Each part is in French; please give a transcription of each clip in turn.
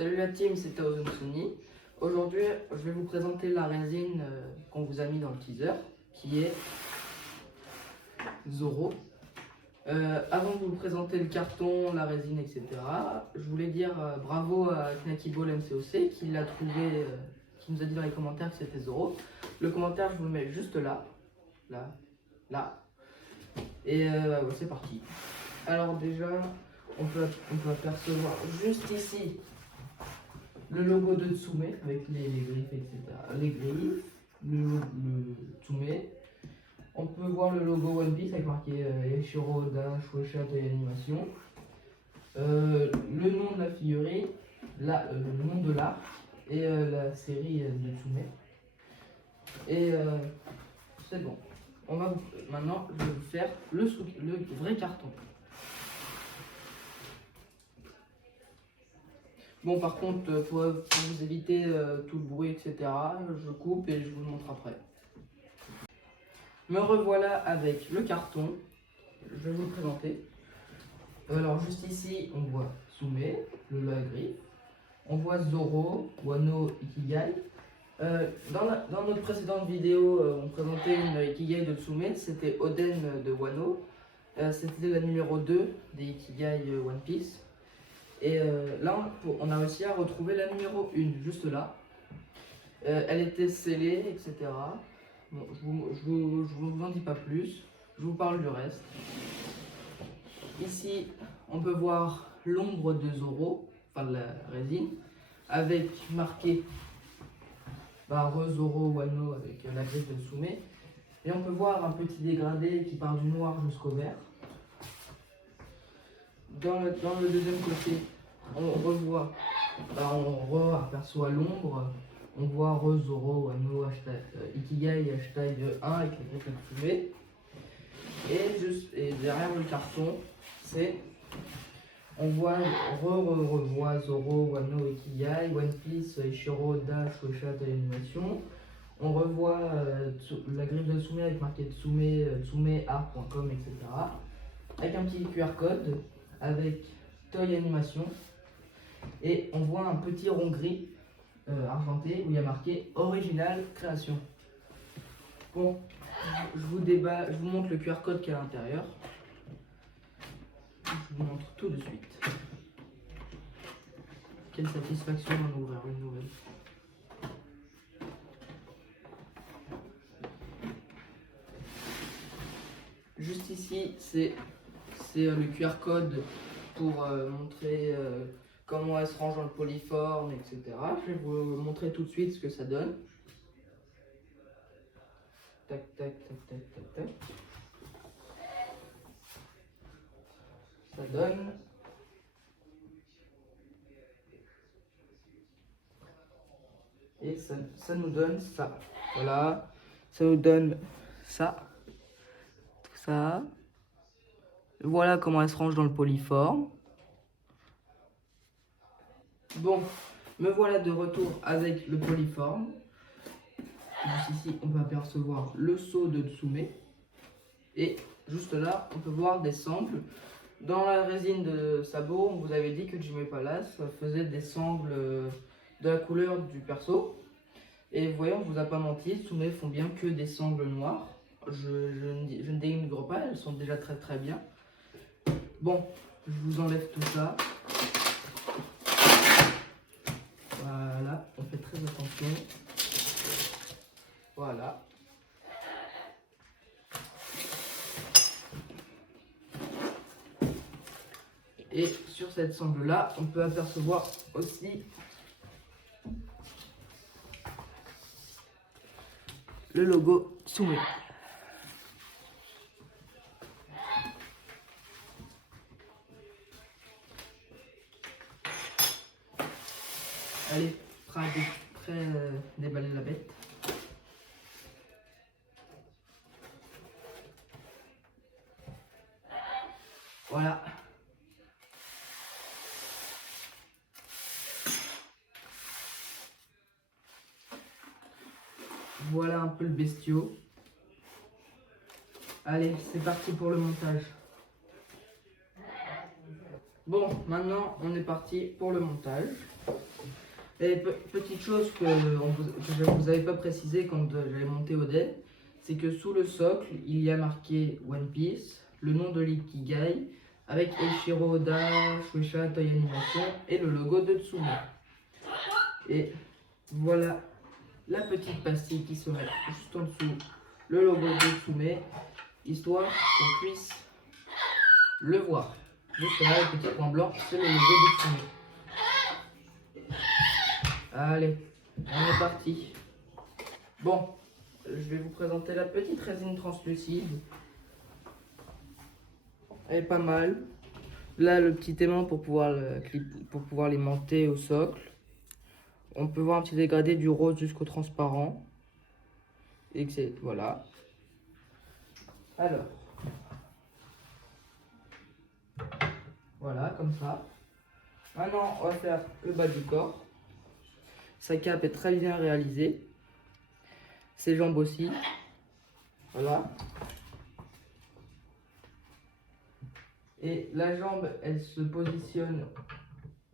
Salut la team, c'est Taozun Sony. Aujourd'hui, je vais vous présenter la résine qu'on vous a mis dans le teaser, qui est Zoro. Avant de vous présenter le carton, la résine, etc., je voulais dire bravo à Knakiball MCOC qui l'a trouvé, qui nous a dit dans les commentaires que c'était Zoro. Le commentaire, je vous le mets juste là, là. Et c'est parti. Alors déjà, on peut apercevoir juste ici le logo de Tsume avec les griffes, etc. Les griffes, le Tsume. On peut voir le logo One Piece avec marqué Yashiro Oda, Shueisha Toei Animation. Le nom de la figurine, le nom de l'arc et la série de Tsume. Et c'est bon. Maintenant, je vais vous faire le vrai carton. Bon, par contre, pour vous éviter tout le bruit, etc., je coupe et je vous le montre après. Me revoilà avec le carton. Je vais vous le présenter. Alors, juste ici, on voit Tsume, la griffe. On voit Zoro, Wano, Ikigai. Dans notre précédente vidéo, on présentait une Ikigai de Tsume. C'était Oden de Wano. C'était la numéro 2 des Ikigai One Piece. Et là, on a réussi à retrouver la numéro 1, juste là. Elle était scellée, etc. Bon, je vous en dis pas plus, je vous parle du reste. Ici, on peut voir l'ombre de Zoro, enfin de la résine, avec marqué Zoro Wano avec la griffe de Tsume. Et on peut voir un petit dégradé qui part du noir jusqu'au vert. Dans le deuxième côté, on aperçoit l'ombre, on voit Zoro, Wano, Ikigai, hashtag 1 avec les griffes de Tsume. Et derrière le carton, on voit Zoro, Wano, Ikigai, One Piece, Ishiro, Oda, Shueisha, Toei Animation. On revoit la griffe de Tsume avec marqué tsumeart.com, etc. Avec un petit QR code avec Toei Animation. Et on voit un petit rond gris argenté où il y a marqué Original Création. Bon, je vous montre le QR code qui est à l'intérieur. Je vous montre tout de suite. Quelle satisfaction d'en ouvrir une nouvelle. Juste ici, c'est le QR code pour montrer comment elle se range dans le polyforme, etc. Je vais vous montrer tout de suite ce que ça donne. Tac, tac, tac, tac, tac, tac. Ça donne. Et ça nous donne ça. Voilà. Ça nous donne ça. Tout ça. Voilà comment elle se range dans le polyforme. Bon, me voilà de retour avec le polyforme. Juste ici, on peut apercevoir le seau de Tsume. Et juste là, on peut voir des sangles. Dans la résine de sabot, on vous avait dit que Jimmy Palace faisait des sangles de la couleur du perso. Et vous voyez, on ne vous a pas menti, Tsume font bien que des sangles noires. Je ne dénigre pas, elles sont déjà très très bien. Bon, je vous enlève tout ça. Voilà, on fait très attention. Voilà. Et sur cette sangle-là, on peut apercevoir aussi le logo Tsume. Allez, prêt à déballer la bête. Voilà. Voilà un peu le bestiau. Allez, c'est parti pour le montage. Bon, maintenant on est parti pour le montage. Et petite chose que je ne vous avais pas précisé quand j'avais monté Oden, c'est que sous le socle, il y a marqué One Piece, le nom de l'Ikigai, avec Eiichiro Oda, Shueisha, Toei Animation et le logo de Tsume. Et voilà la petite pastille qui se met juste en dessous, le logo de Tsume, histoire qu'on puisse le voir. Juste là, le petit point blanc, c'est le logo de Tsume. Allez, on est parti. Bon, je vais vous présenter la petite résine translucide. Elle est pas mal. Là, le petit aimant pour pouvoir l'aimanter au socle. On peut voir un petit dégradé du rose jusqu'au transparent. Et que c'est... Voilà. Alors. Voilà, comme ça. Maintenant, on va faire le bas du corps. Sa cape est très bien réalisée. Ses jambes aussi. Voilà. Et la jambe, elle se positionne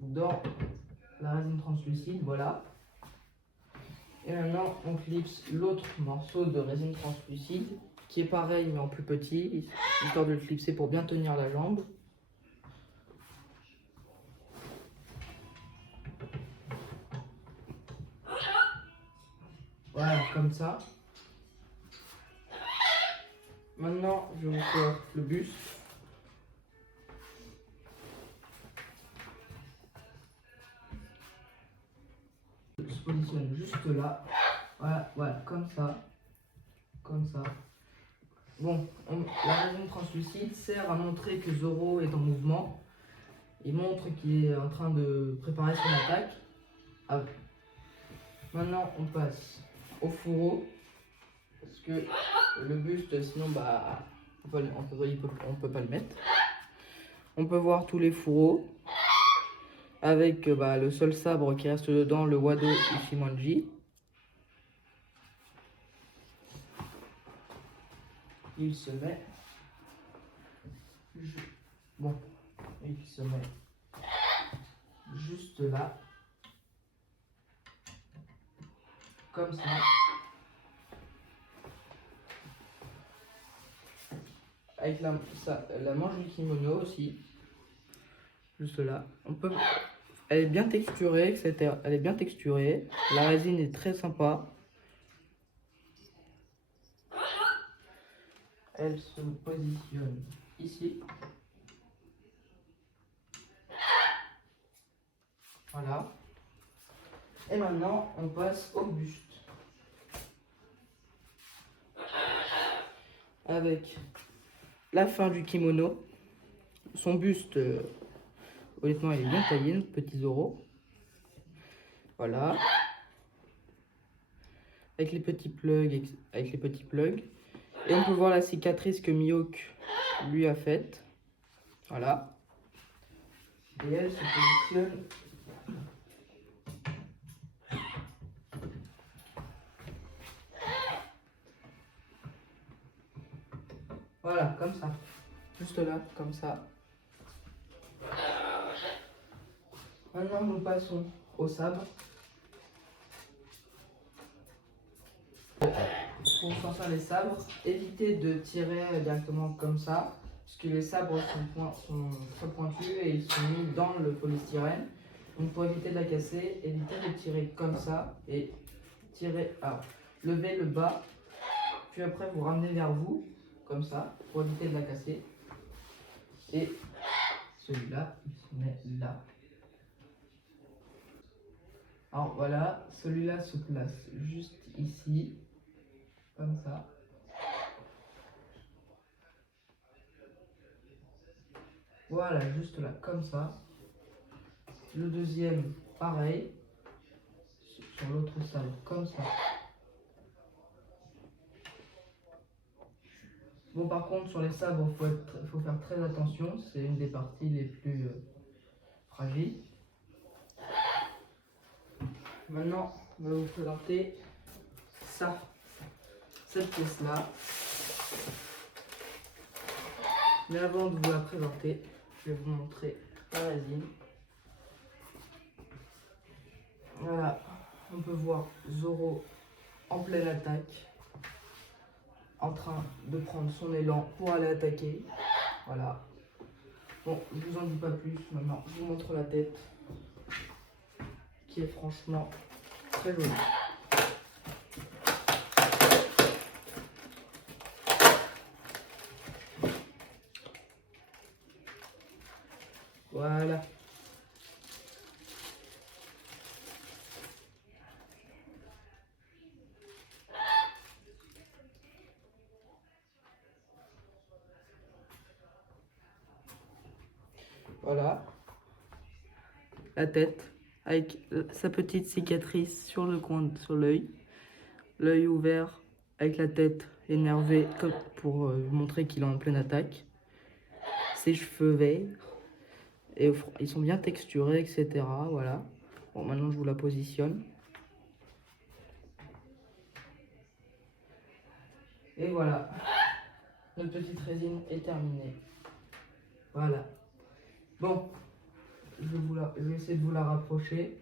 dans la résine translucide, voilà. Et maintenant, on clipse l'autre morceau de résine translucide, qui est pareil mais en plus petit, histoire de le clipser pour bien tenir la jambe. Voilà, comme ça. Maintenant, je vais vous faire le buste. Je se positionne juste là. Voilà, voilà, comme ça. Comme ça. Bon, la résine translucide sert à montrer que Zoro est en mouvement. Il montre qu'il est en train de préparer son attaque. Ah. Maintenant, on passe au fourreau. Parce que le buste, sinon, bah, on peut pas le mettre. On peut voir tous les fourreaux. Avec le seul sabre qui reste dedans, le Wado Ichimonji. Il se met. Bon, il se met juste là. Comme ça. Avec la manche du kimono aussi. Juste là. Elle est bien texturée, etc. Elle est bien texturée. La résine est très sympa. Elle se positionne ici. Voilà. Et maintenant, on passe au buste. Avec la fin du kimono. Son buste, honnêtement, il est bien taillé, notre petit Zoro. Voilà. Avec les petits plugs. Et on peut voir la cicatrice que Mihawk lui a faite. Voilà. Et elle se positionne voilà, comme ça. Juste là, comme ça. Maintenant, nous passons au sabre. Pour sortir les sabres, évitez de tirer directement comme ça, parce que les sabres sont très pointus et ils sont mis dans le polystyrène. Donc pour éviter de la casser, évitez de tirer comme ça et tirer, levez le bas, puis après vous ramenez vers vous, comme ça, pour éviter de la casser. Et celui-là, il se met là. Alors voilà, celui-là se place juste ici, comme ça. Voilà, juste là, comme ça. Le deuxième, pareil. Sur l'autre sabre, comme ça. Bon, par contre, sur les sabres, faut faire très attention. C'est une des parties les plus fragiles. Maintenant, on va vous présenter ça. Cette pièce-là. Mais avant de vous la présenter, je vais vous montrer la résine. Voilà, on peut voir Zoro en pleine attaque, en train de prendre son élan pour aller attaquer. Voilà. Bon, je vous en dis pas plus, maintenant je vous montre la tête, qui est franchement très jolie. Voilà. Voilà. La tête avec sa petite cicatrice sur le coin, sur l'œil. L'œil ouvert avec la tête énervée comme pour montrer qu'il est en pleine attaque. Ses cheveux verts. Et ils sont bien texturés, etc. Voilà. Bon, maintenant je vous la positionne. Et voilà. Notre petite résine est terminée. Voilà. Bon. Je vais essayer de vous la rapprocher.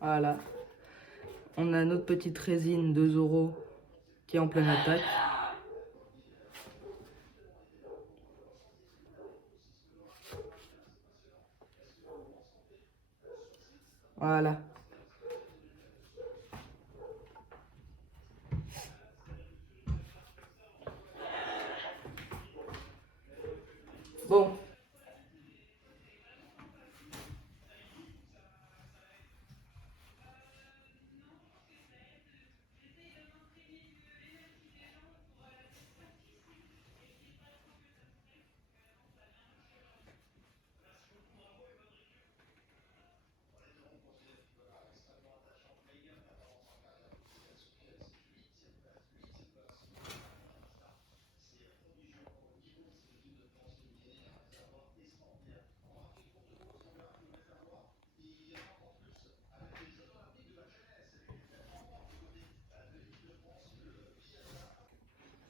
Voilà. On a notre petite résine de Zoro qui est en pleine attaque. Voilà. Bon.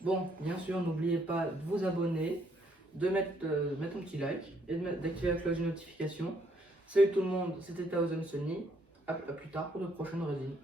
Bon, bien sûr, n'oubliez pas de vous abonner, de mettre un petit like et d'activer la cloche de notification. Salut tout le monde, c'était Thousand Sunny. À plus tard pour de prochaines résines.